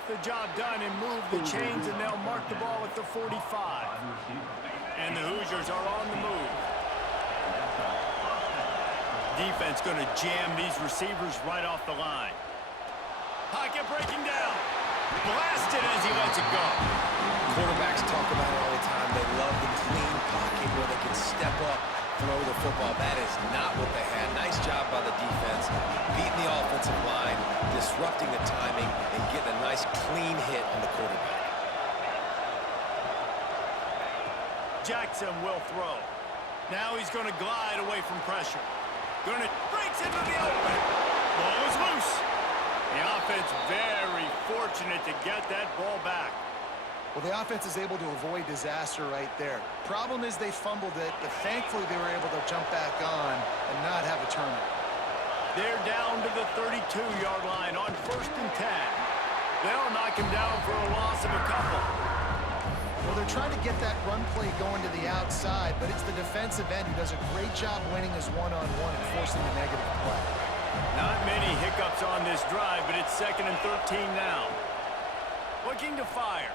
get the job done and move the chains, and they'll mark the ball at the 45. And the Hoosiers are on the move. Defense going to jam these receivers right off the line. Pocket breaking down. Blasted as he lets it go. Quarterbacks talk about it all the time. They love the clean pocket where they can step up, throw the football. That is not what they had. Nice job by the defense, beating the offensive line, disrupting the timing, and getting a nice clean hit on the quarterback. Jackson will throw. Now he's going to glide away from pressure. Breaks into the open. Ball is loose. The offense very fortunate to get that ball back. Well, the offense is able to avoid disaster right there. Problem is they fumbled it, but thankfully they were able to jump back on and not have a turnover. They're down to the 32-yard line on 1st and 10. They'll knock him down for a loss of a couple. Well, they're trying to get that run play going to the outside, but it's the defensive end who does a great job winning his one-on-one and forcing the negative play. Not many hiccups on this drive, but it's 2nd and 13 now. Looking to fire.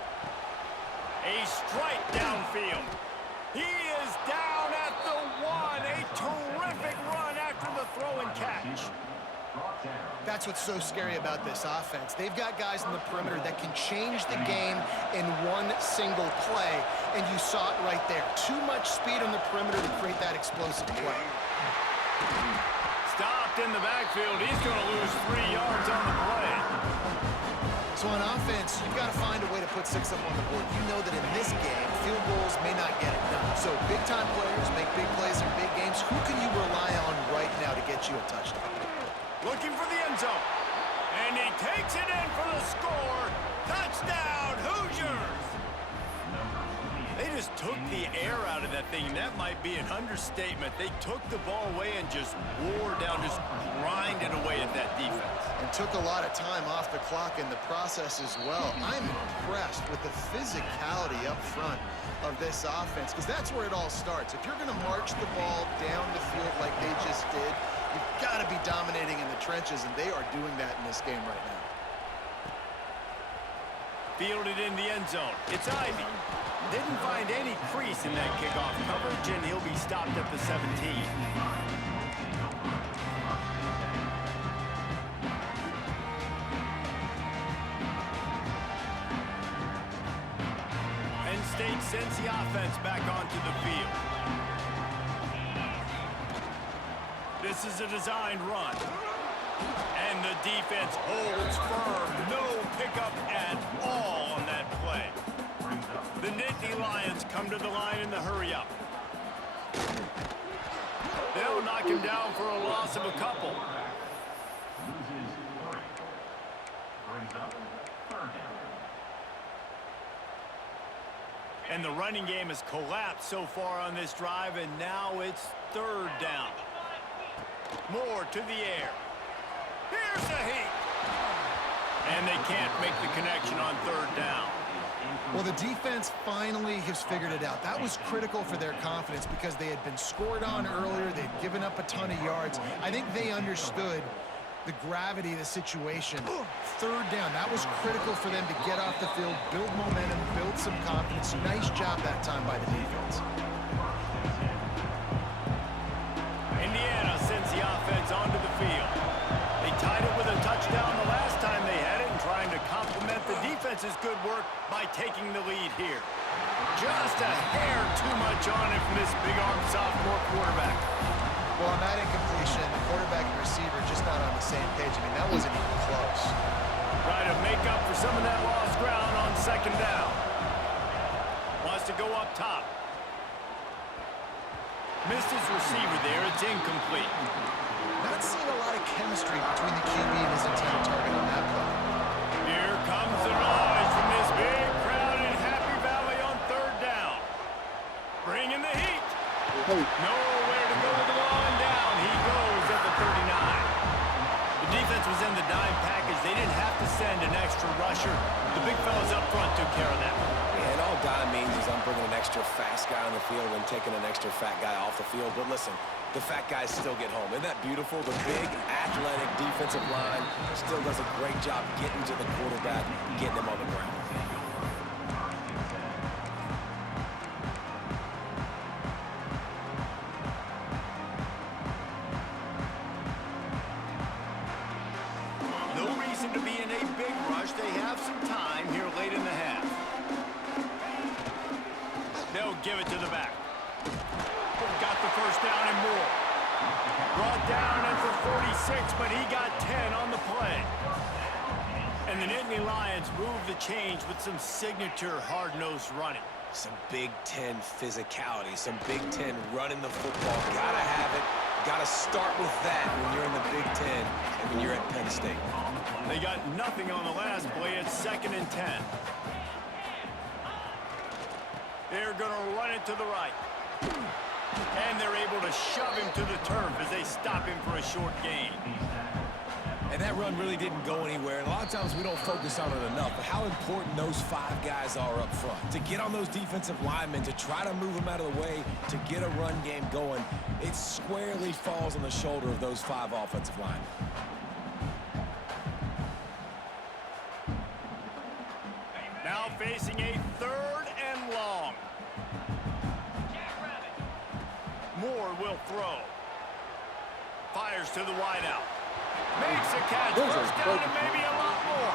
A strike downfield. He is down at the 1. A terrific run after the throw and catch. That's what's so scary about this offense. They've got guys in the perimeter that can change the game in one single play, and you saw it right there. Too much speed on the perimeter to create that explosive play. Stopped in the backfield. He's going to lose 3 yards on the play. So on offense, you've got to find a way to put 6 up on the board. You know that in this game, field goals may not get it done. So big-time players make big plays in big games. Who can you rely on right now to get you a touchdown? Looking for the end zone. And he takes it in for the score. Touchdown, Hoosiers! They just took the air out of that thing. That might be an understatement. They took the ball away and just wore down, just grinded away at that defense. And took a lot of time off the clock in the process as well. I'm impressed with the physicality up front of this offense, because that's where it all starts. If you're going to march the ball down the field like they just did, you've got to be dominating in the trenches, and they are doing that in this game right now. Fielded in the end zone. It's Ivy. Didn't find any crease in that kickoff coverage, and he'll be stopped at the 17. Penn State sends the offense back onto the field. This is a designed run. And the defense holds firm. No pickup at all on that play. The Nittany Lions come to the line in the hurry-up. They'll knock him down for a loss of a couple. And the running game has collapsed so far on this drive, and now it's 3rd down. Moore to the air. Here's the heat. And they can't make the connection on 3rd down. Well, the defense finally has figured it out. That was critical for their confidence because they had been scored on earlier. They'd given up a ton of yards. I think they understood the gravity of the situation. 3rd down, that was critical for them to get off the field, build momentum, build some confidence. Nice job that time by the defense. Indiana sends the offense onto the field. They tied it with a touchdown the last time they had it, and trying to complement the defense's good work by taking the lead here. Just a hair too much on it from this big-arm sophomore quarterback. Well, on that incompletion, the quarterback and receiver just not on the same page. I mean, that wasn't even close. Trying to make up for some of that lost ground on 2nd down. Wants to go up top. Missed his receiver there. It's incomplete. Not seeing a lot of chemistry between the QB and his intended target on that play. Here comes the noise from this big crowd in Happy Valley on 3rd down. Bringing the heat. Nowhere to go with the ball, and down he goes at the 39. The defense was in the dime package. They didn't have to send an extra rusher. The big fellas up front took care of that. Yeah, and all dime means is I'm bringing an extra fast guy on the field and taking an extra fat guy off the field. But listen, the fat guys still get home. Isn't that beautiful? The big, athletic defensive line still does a great job getting to the quarterback, getting him on the ground. No reason to be in a big rush. They have some time here late in the half. They'll give it to the back. Got the first down and more. Brought down at the 46, but he got 10 on the play. And the Nittany Lions move the change with some signature hard-nosed running. Some Big Ten physicality, some Big Ten running the football. Gotta have it. Gotta start with that when you're in the Big Ten and when you're at Penn State. They got nothing on the last play. It's 2nd and 10. They're going to run it to the right. And they're able to shove him to the turf as they stop him for a short gain. And that run really didn't go anywhere. And a lot of times we don't focus on it enough, but how important those 5 guys are up front. To get on those defensive linemen, to try to move them out of the way, to get a run game going, it squarely falls on the shoulder of those 5 offensive linemen. Now facing a 3rd and long. Moore will throw. Fires to the wideout. Makes a catch. First down and maybe a lot more.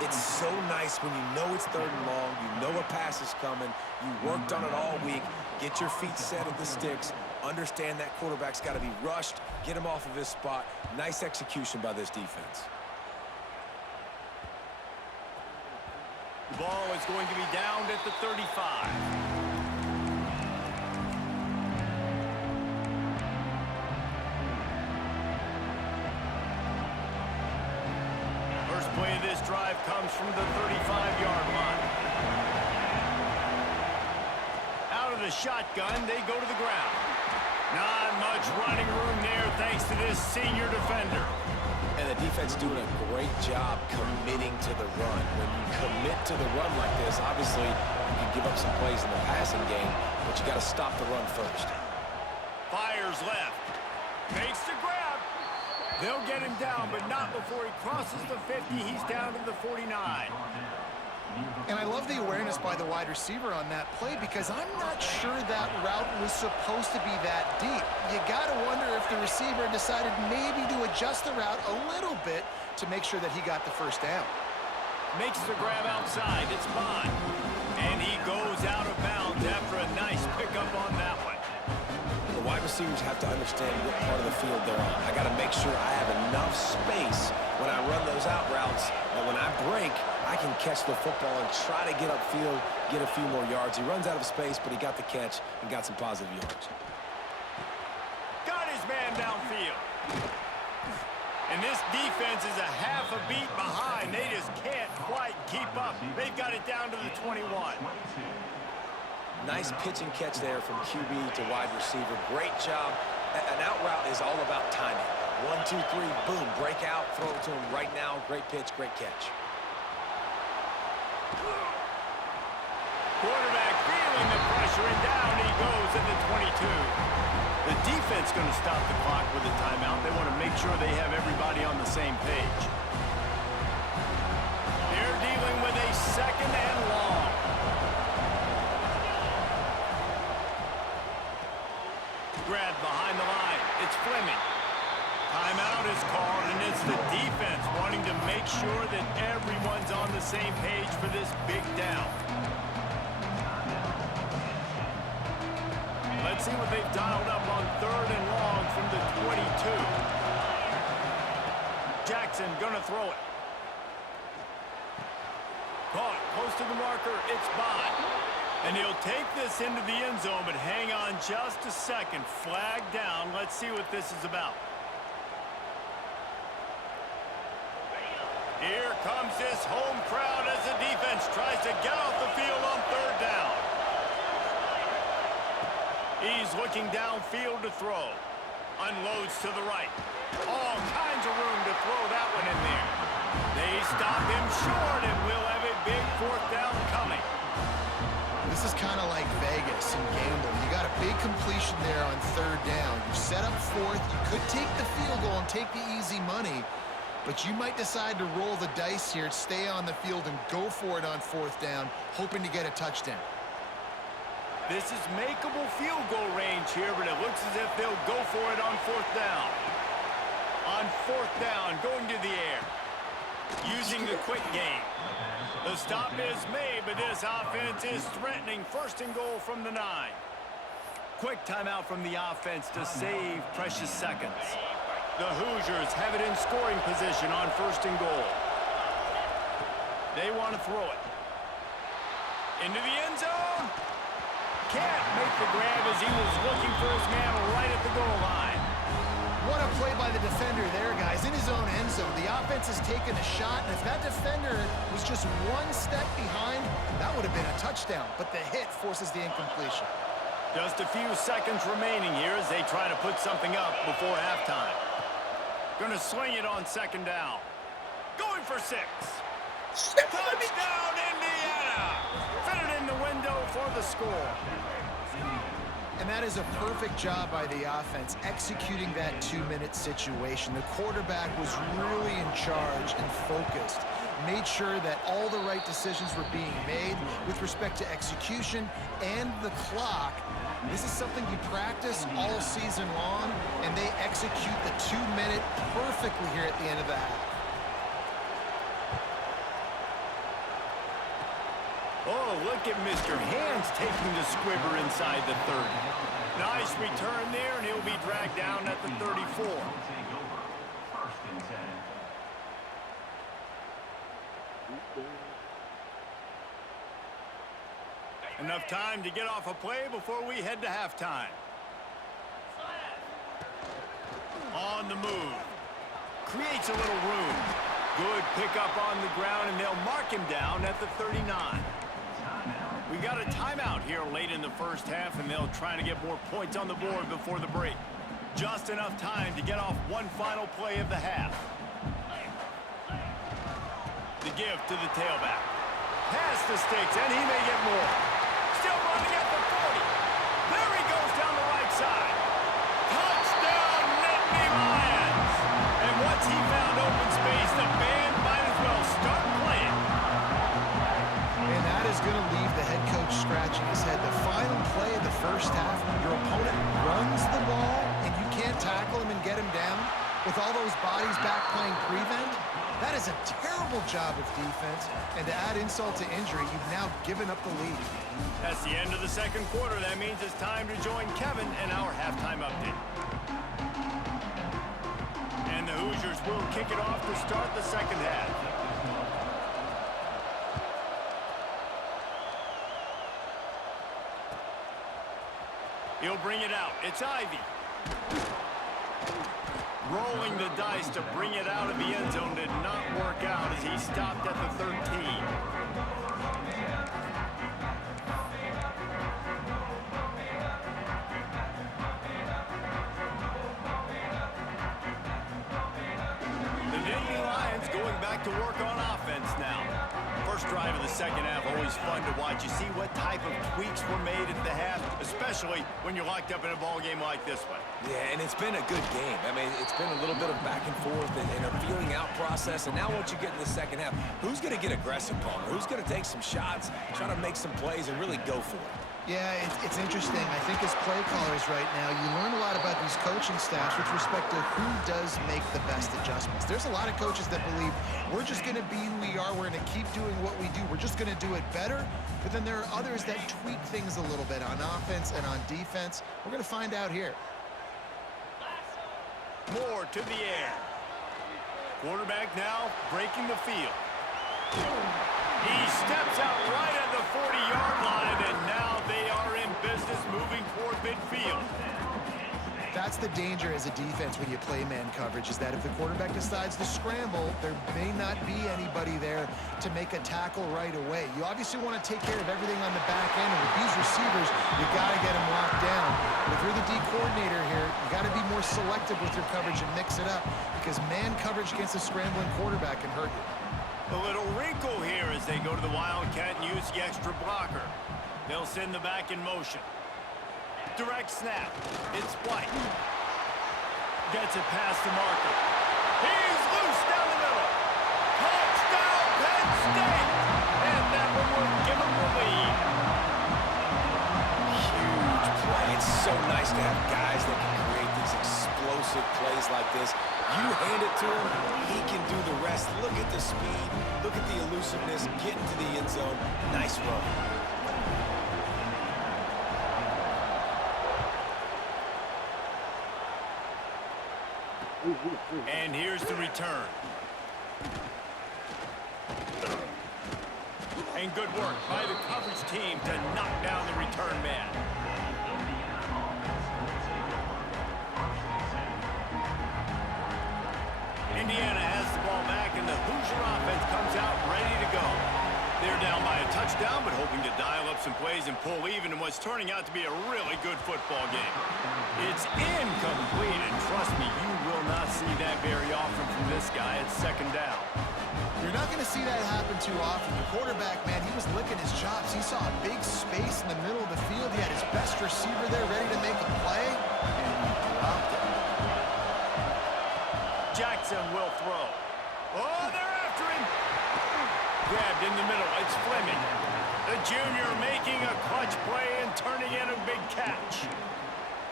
It's so nice when you know it's 3rd and long, you know a pass is coming, you worked on it all week, get your feet set at the sticks, understand that quarterback's got to be rushed, get him off of his spot. Nice execution by this defense. The ball is going to be downed at the 35. First play of this drive comes from the 35-yard line. Out of the shotgun, they go to the ground. Not much running room there thanks to this senior defender. And the defense doing a great job committing to the run. When you commit to the run like this, obviously you can give up some plays in the passing game, but you got to stop the run first. Fires left. Makes the grab. They'll get him down, but not before he crosses the 50. He's down to the 49. And I love the awareness by the wide receiver on that play because I'm not sure that route was supposed to be that deep. You got to wonder if the receiver decided maybe to adjust the route a little bit to make sure that he got the first down. Makes the grab outside. It's Bond. And he goes out of bounds after a nice pickup on that one. The wide receivers have to understand what part of the field they're on. I got to make sure I have enough space when I run those out routes, and when I break, I can catch the football and try to get upfield, get a few more yards. He runs out of space, but he got the catch and got some positive yards. Got his man downfield. And this defense is a half a beat behind. They just can't quite keep up. They've got it down to the 21. Nice pitch and catch there from QB to wide receiver. Great job. An out route is all about timing. 1, 2, 3, boom, break out, throw it to him right now. Great pitch, great catch. Quarterback feeling the pressure, and down he goes at the 22. The defense going to stop the clock with a timeout. They want to make sure they have everybody on the same page. They're dealing with a 2nd and long. Grab behind the line. It's Fleming. Timeout is called, and it's the defense wanting to make sure that everyone's on the same page for this big down. Let's see what they've dialed up on 3rd and long from the 22. Jackson gonna throw it. Caught close to the marker. It's Bond. And he'll take this into the end zone, but hang on just a second. Flag down. Let's see what this is about. Here comes this home crowd as the defense tries to get off the field on 3rd down. He's looking downfield to throw. Unloads to the right. All kinds of room to throw that one in there. They stop him short, and we'll have a big 4th down coming. This is kind of incompletion there on third down. You set up fourth. You could take the field goal and take the easy money, but you might decide to roll the dice here, stay on the field, and go for it on fourth down, hoping to get a touchdown. This is makeable field goal range here, but it looks as if they'll go for it on fourth down. On fourth down, going to the air. Using the quick game. The stop is made, but this offense is threatening first and goal from the 9. Quick timeout from the offense to save precious seconds. The Hoosiers have it in scoring position on first and goal. They want to throw it. Into the end zone. Can't make the grab as he was looking for his man right at the goal line. What a play by the defender there, guys. In his own end zone, the offense has taken a shot, and if that defender was just one step behind, that would have been a touchdown. But the hit forces the incompletion. Just a few seconds remaining here as they try to put something up before halftime. Going to swing it on second down. Going for 6. Touchdown, Indiana! Fit it in the window for the score. And that is a perfect job by the offense, executing that 2-minute situation. The quarterback was really in charge and focused. Made sure that all the right decisions were being made with respect to execution and the clock. This is something you practice all season long, and they execute the 2-minute perfectly here at the end of the half. Oh, look at Mr. Hands taking the squibber inside the 30. Nice return there, and he'll be dragged down at the 34. Enough time to get off a play before we head to halftime. On the move. Creates a little room. Good pickup on the ground, and they'll mark him down at the 39. We got a timeout here late in the first half, and they'll try to get more points on the board before the break. Just enough time to get off one final play of the half. The give to the tailback. Past the sticks, and he may get more. Still running at the 40. There he goes down the right side. Touchdown, Nittany Lions! And once he found open space, the band might as well start playing. And that is going to leave the head coach scratching his head. The final play of the first half, your opponent runs the ball, and you can't tackle him and get him down with all those bodies back playing prevent. That is a terrible job of defense, and to add insult to injury, you've now given up the lead. That's the end of the second quarter. That means it's time to join Kevin in our halftime update. And the Hoosiers will kick it off to start the second half. He'll bring it out. It's Ivy. Rolling the dice to bring it out of the end zone did not work out as he stopped at the 13. The Nittany Lions going back to work on offense now. First drive of the second half, always fun to watch. You see what type of tweaks were made at the half, especially when you're locked up in a ball game like this one. Yeah, and it's been a good game. I mean, it's been a little bit of back and forth and a feeling out process. And now once you get in the second half, who's going to get aggressive, Palmer? Who's going to take some shots, try to make some plays, and really go for it? Yeah, it's interesting. I think as play callers right now, you learn a lot about these coaching staffs with respect to who does make the best adjustments. There's a lot of coaches that believe we're just going to be who we are. We're going to keep doing what we do. We're just going to do it better. But then there are others that tweak things a little bit on offense and on defense. We're going to find out here. More to the air. Quarterback now breaking the field. He steps out right at the 40-yard line, and now they are in business moving toward midfield. That's the danger as a defense when you play man coverage, is that if the quarterback decides to scramble, there may not be anybody there to make a tackle right away. You obviously want to take care of everything on the back end, and with these receivers, you got to get them locked down. But if you're the D coordinator here, you got to be more selective with your coverage and mix it up, because man coverage against a scrambling quarterback can hurt you. A little wrinkle here as they go to the Wildcat and use the extra blocker. They'll send the back in motion. Direct snap. It's White. Gets it past the marker. He's loose down the middle. Touchdown, Penn State! And that one will give them the lead. Huge play. It's so nice to have guys that can create these explosive plays like this. You hand it to him, he can do the rest. Look at the speed. Look at the elusiveness. Get into the end zone. Nice run. And here's the return. And good work by the coverage team to knock down the return man. Indiana has the ball back, and the Hoosier offense comes out ready to go. They're down by a touchdown, but hoping to dial up some plays and pull even in what's turning out to be a really good football game. It's incomplete, and trust me, you will not see that very often from this guy at second down. You're not going to see that happen too often. The quarterback, man, he was licking his chops. He saw a big space in the middle of the field. He had his best receiver there ready to make a play, and he dropped it. Jackson will throw. Oh, they're after him. Grabbed in the middle. It's Fleming. The junior making a clutch play and turning in a big catch.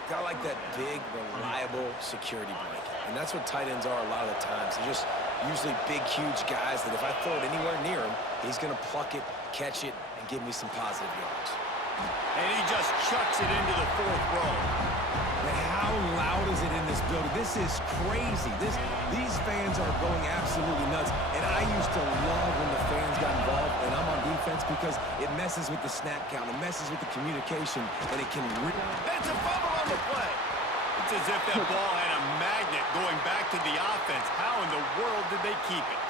Got like that big, reliable security blanket. And that's what tight ends are a lot of the times. They're just usually big, huge guys that if I throw it anywhere near him, he's going to pluck it, catch it, and give me some positive yards. And he just chucks it into the fourth row. Man, how loud is it in this building? This is crazy. These fans are going absolutely nuts. And I used to love when the fans got involved, and I'm on defense because it messes with the snap count. It messes with the communication, and it can That's a fumble on the play. It's as if that ball had a magnet going back to the offense. How in the world did they keep it?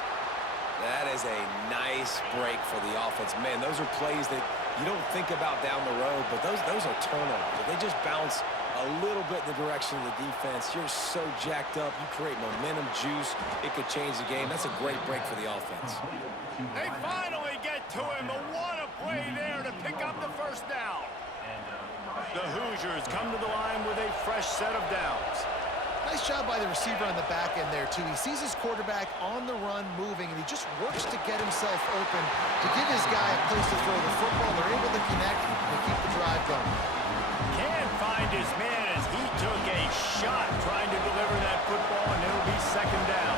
That is a nice break for the offense. Man, those are plays that you don't think about down the road, but those are turnovers. They just bounce a little bit in the direction of the defense. You're so jacked up. You create momentum, juice. It could change the game. That's a great break for the offense. They finally get to him. What a play there to pick up the first down. The Hoosiers come to the line with a fresh set of downs. Nice job by the receiver on the back end there, too. He sees his quarterback on the run moving, and he just works to get himself open to give his guy a place to throw the football. They're able to connect and keep the drive going. Can't find his man as he took a shot trying to deliver that football, and it'll be second down.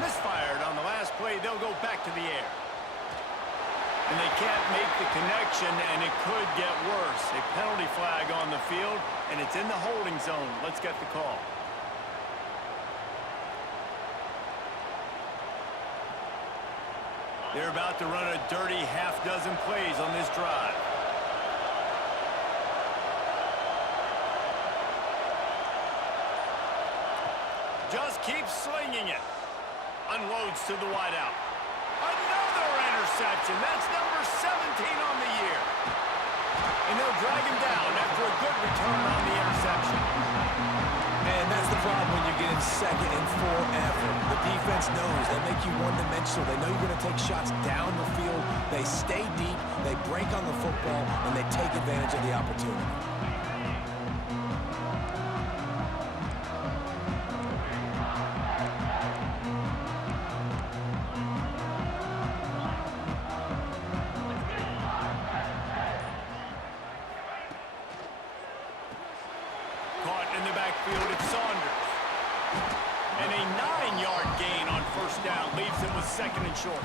Misfired on the last play. They'll go back to the air. And they can't make the connection, and it could get worse. A penalty flag on the field, and it's in the holding zone. Let's get the call. They're about to run a dirty half-dozen plays on this drive. Just keeps slinging it. Unloads to the wideout. Another interception. That's number 17 on the year. And they'll drag him down after a good return on the interception. And that's the problem when you get in second and forever. The defense knows they make you one-dimensional. They know you're going to take shots down the field. They stay deep, they break on the football, and they take advantage of the opportunity. Caught in the backfield, it's Saunders. And a 9-yard gain on first down leaves him with second and short.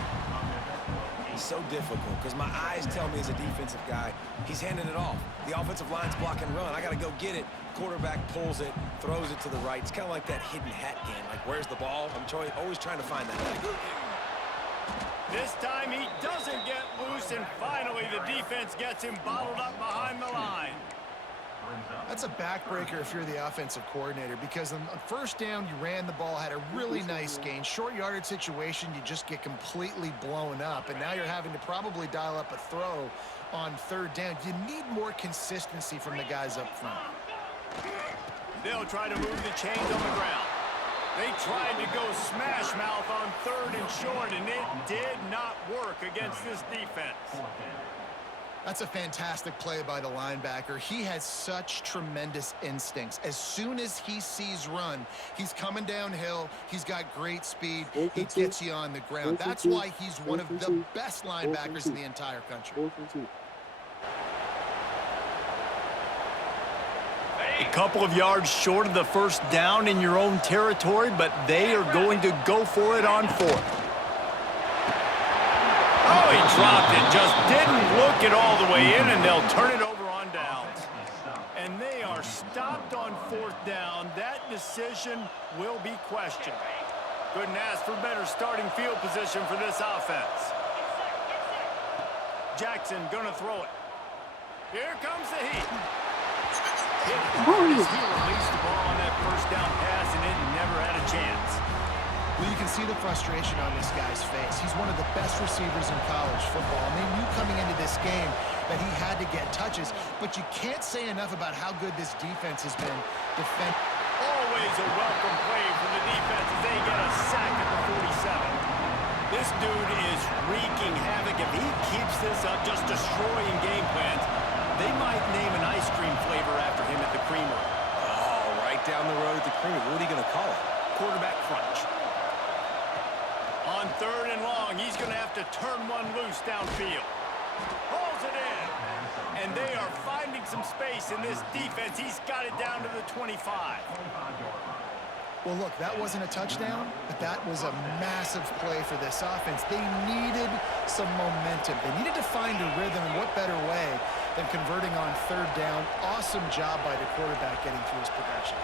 So difficult because my eyes tell me as a defensive guy, he's handing it off. The offensive line's block and run. I got to go get it. Quarterback pulls it, throws it to the right. It's kind of like that hidden hat game. Like, where's the ball? I'm always trying to find that guy. This time he doesn't get loose, and finally the defense gets him bottled up behind the line. That's a backbreaker if you're the offensive coordinator, because on first down, you ran the ball, had a really nice gain. Short yardage situation, you just get completely blown up, and now you're having to probably dial up a throw on third down. You need more consistency from the guys up front. They'll try to move the chains on the ground. They tried to go smash mouth on third and short, and it did not work against this defense. That's a fantastic play by the linebacker. He has such tremendous instincts. As soon as he sees run, he's coming downhill. He's got great speed. He gets you on the ground. That's why he's one of the best linebackers in the entire country. A couple of yards short of the first down in your own territory, but they are going to go for it on fourth. Oh, he dropped it. Just didn't look it all the way in, and they'll turn it over on downs. And they are stopped on fourth down. That decision will be questioned. Couldn't ask for better starting field position for this offense. Jackson gonna throw it. Here comes the heat. He released the ball on that first down pass, and it never had a chance. Well, you can see the frustration on this guy's face. He's one of the best receivers in college football. And they knew coming into this game that he had to get touches, but you can't say enough about how good this defense has been defending. Always a welcome play for the defense as they get a sack at the 47. This dude is wreaking havoc. If he keeps this up, just destroying game plans, they might name an ice cream flavor after him at the Creamery. Oh, right down the road at the Creamery. What are you going to call it? Quarterback crunch. On third and long, he's going to have to turn one loose downfield. Pulls it in. And they are finding some space in this defense. He's got it down to the 25. Well, look, that wasn't a touchdown, but that was a massive play for this offense. They needed some momentum. They needed to find a rhythm, and what better way than converting on third down. Awesome job by the quarterback getting through his progression.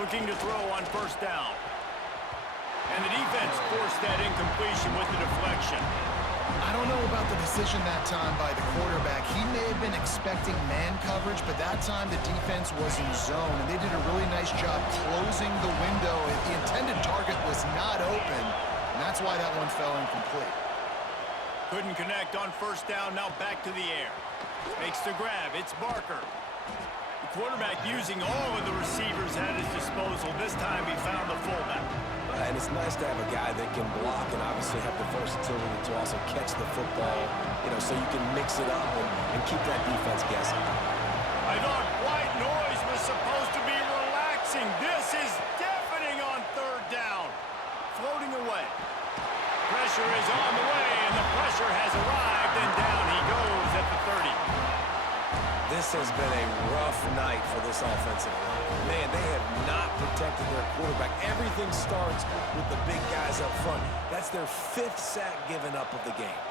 Looking to throw on first down. And the defense forced that incompletion with the deflection. I don't know about the decision that time by the quarterback. He may have been expecting man coverage, but that time the defense was in zone, and they did a really nice job closing the window. The intended target was not open, and that's why that one fell incomplete. Couldn't connect on first down, now back to the air. Makes the grab, it's Barker. The quarterback using all of the receivers at his disposal. This time he found the fullback. And it's nice to have a guy that can block and obviously have the versatility to also catch the football, so you can mix it up and keep that defense guessing. I thought white noise was supposed to be relaxing. This is deafening on third down. Floating away. Pressure is on the way, and the pressure has arrived, and down he goes at the 30. This has been a rough night for this offensive line. Man, they have not protected their quarterback. Everything starts with the big guys up front. That's their 5th sack given up of the game.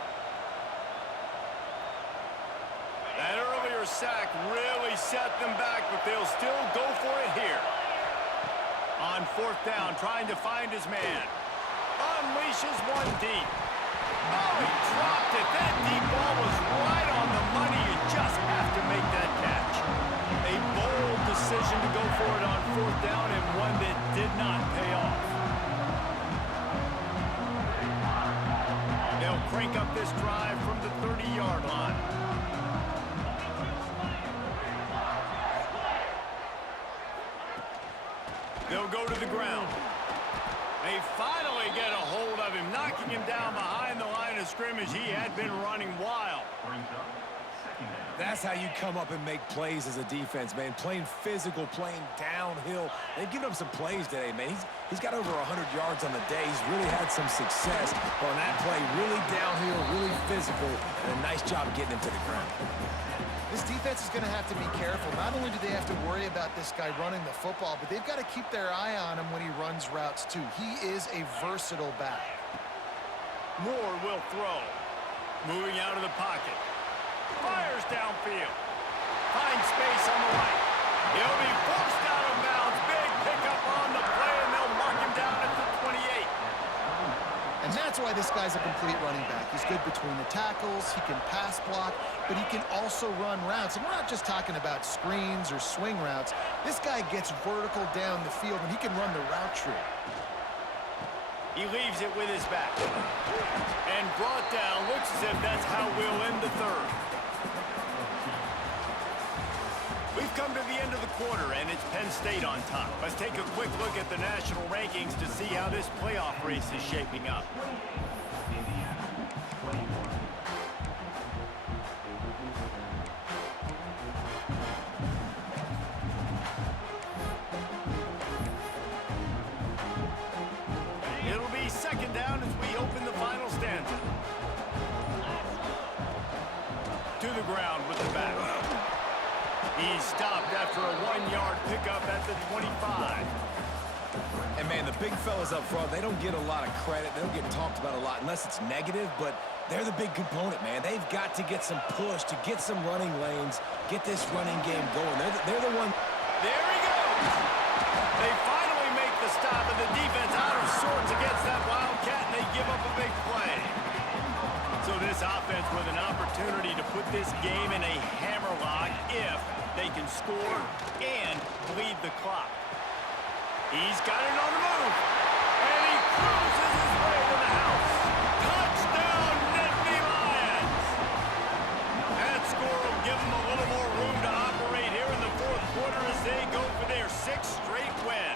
That earlier sack really set them back, but they'll still go for it here. On fourth down, trying to find his man. Unleashes one deep. Oh, he dropped it. That deep ball was right on the money. You just have to make that catch. A bold decision to go for it on fourth down, and one that did not pay off. They'll crank up this drive from the 30-yard line. They'll go to the ground. They finally get a hold of him, knocking him down behind the line of scrimmage. He had been running wild. That's how you come up and make plays as a defense, man. Playing physical, playing downhill. They've given up some plays today, man. He's got over 100 yards on the day. He's really had some success on that play. Really downhill, really physical, and a nice job getting him to the ground. This defense is going to have to be careful. Not only do they have to worry about this guy running the football, but they've got to keep their eye on him when he runs routes, too. He is a versatile back. Moore will throw. Moving out of the pocket. Fires downfield. Finds space on the right. He'll be forced out of bounds. Big pickup on the play, and they'll mark him down at the 28. And that's why this guy's a complete running back. He's good between the tackles, he can pass block, but he can also run routes. And we're not just talking about screens or swing routes. This guy gets vertical down the field, and he can run the route tree. He leaves it with his back. And brought down. Looks as if that's how we'll end the third. We've come to the end of the quarter, and it's Penn State on top. Let's take a quick look at the national rankings to see how this playoff race is shaping up. he's stopped after a 1-yard pickup at the 25. And, man, the big fellas up front, they don't get a lot of credit. They don't get talked about a lot unless it's negative, but they're the big component, man. They've got to get some push, to get some running lanes, get this running game going. They're the one. There he goes. They finally make the stop, and the defense out of sorts against that Wildcat, and they give up a big play. So this offense with an opportunity to put this game in a hammerlock if they can score and bleed the clock. He's got it on the move, and he cruises his way to the house. Touchdown, Nittany Lions! That score will give them a little more room to operate here in the fourth quarter as they go for their 6th straight win.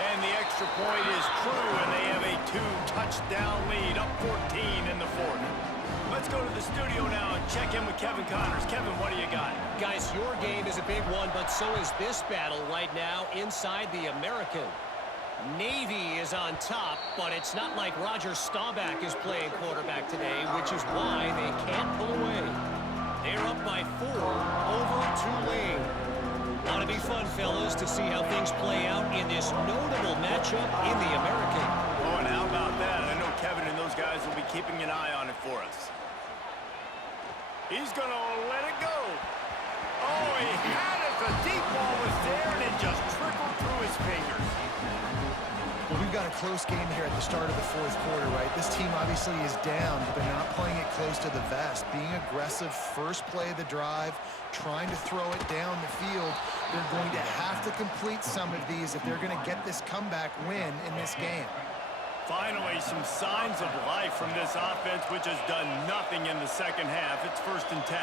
And the extra point is true, and they have a 2-touchdown lead, up 14 in the fourth. Let's go to the studio now and check in with Kevin Connors. Kevin, what do you got? Guys, your game is a big one, but so is this battle right now inside the American. Navy is on top, but it's not like Roger Staubach is playing quarterback today, which is why they can't pull away. They're up by 4 over Tulane. Ought to be fun, fellas, to see how things play out in this notable matchup in the American. Oh, and how about that? I know Kevin and those guys will be keeping an eye on it for us. He's going to let it go. Oh, he had it. The deep ball was there, and it just trickled through his fingers. Well, we've got a close game here at the start of the fourth quarter, right? This team obviously is down, but they're not playing it close to the vest. Being aggressive, first play of the drive, trying to throw it down the field. They're going to have to complete some of these if they're going to get this comeback win in this game. Finally, some signs of life from this offense, which has done nothing in the second half. It's 1st and 10.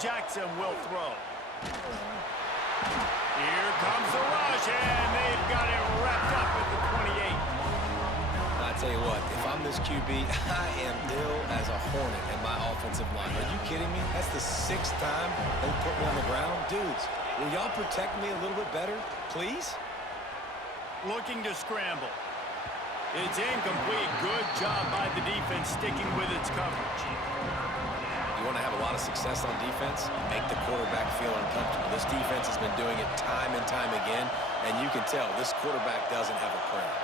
Jackson will throw. Here comes the rush, and they've got it wrapped up at the 28. I tell you what, if I'm this QB, I am ill as a hornet in my offensive line. Are you kidding me? That's the 6th time they put me on the ground. Dudes, will y'all protect me a little bit better, please? Looking to scramble. It's incomplete. Good job by the defense sticking with its coverage. You want to have a lot of success on defense? Make the quarterback feel uncomfortable. This defense has been doing it time and time again, and you can tell this quarterback doesn't have a prayer.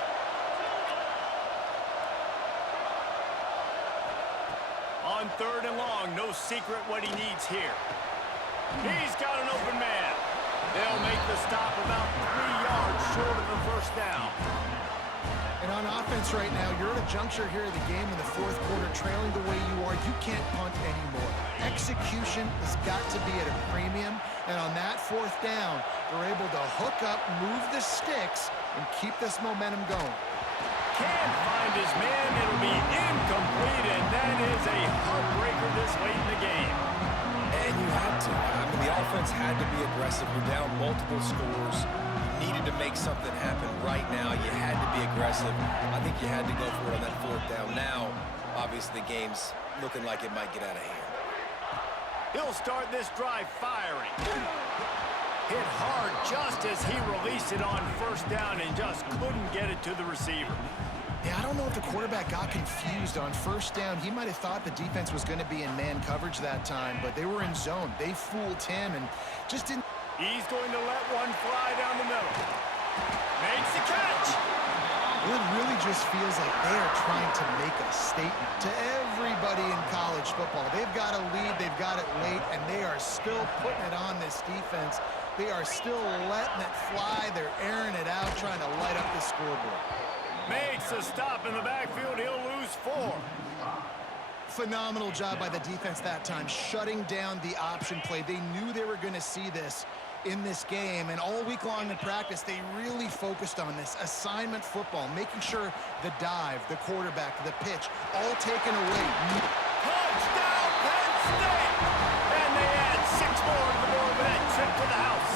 On 3rd and long, no secret what he needs here. He's got an open man. They'll make the stop about 3 yards short of the first down. And on offense right now, you're at a juncture here of the game in the fourth quarter, trailing the way you are. You can't punt anymore. Execution has got to be at a premium. And on that 4th down, they're able to hook up, move the sticks, and keep this momentum going. Can't find his man. It'll be incomplete, and that is a heartbreaker this late in the game. And you had to. I mean, the offense had to be aggressive. You're down multiple scores. You needed to make something happen right now. You had to be aggressive. I think you had to go for it on that 4th down. Now, obviously, the game's looking like it might get out of hand. He'll start this drive firing. Hit hard just as he released it on 1st down and just couldn't get it to the receiver. Yeah, I don't know if the quarterback got confused on 1st down. He might have thought the defense was going to be in man coverage that time, but they were in zone. They fooled him and just didn't. He's going to let one fly down the middle. Makes the catch. It really just feels like they are trying to make a statement to everybody in college football. They've got a lead, they've got it late, and they are still putting it on this defense. They are still letting it fly. They're airing it out, trying to light up the scoreboard. Makes a stop in the backfield. He'll lose 4. Phenomenal job by the defense that time, shutting down the option play. They knew they were going to see this in this game, and all week long in practice, they really focused on this assignment football, making sure the dive, the quarterback, the pitch, all taken away. Touchdown, Penn State! And they add 6 more to the board with that trip to the house.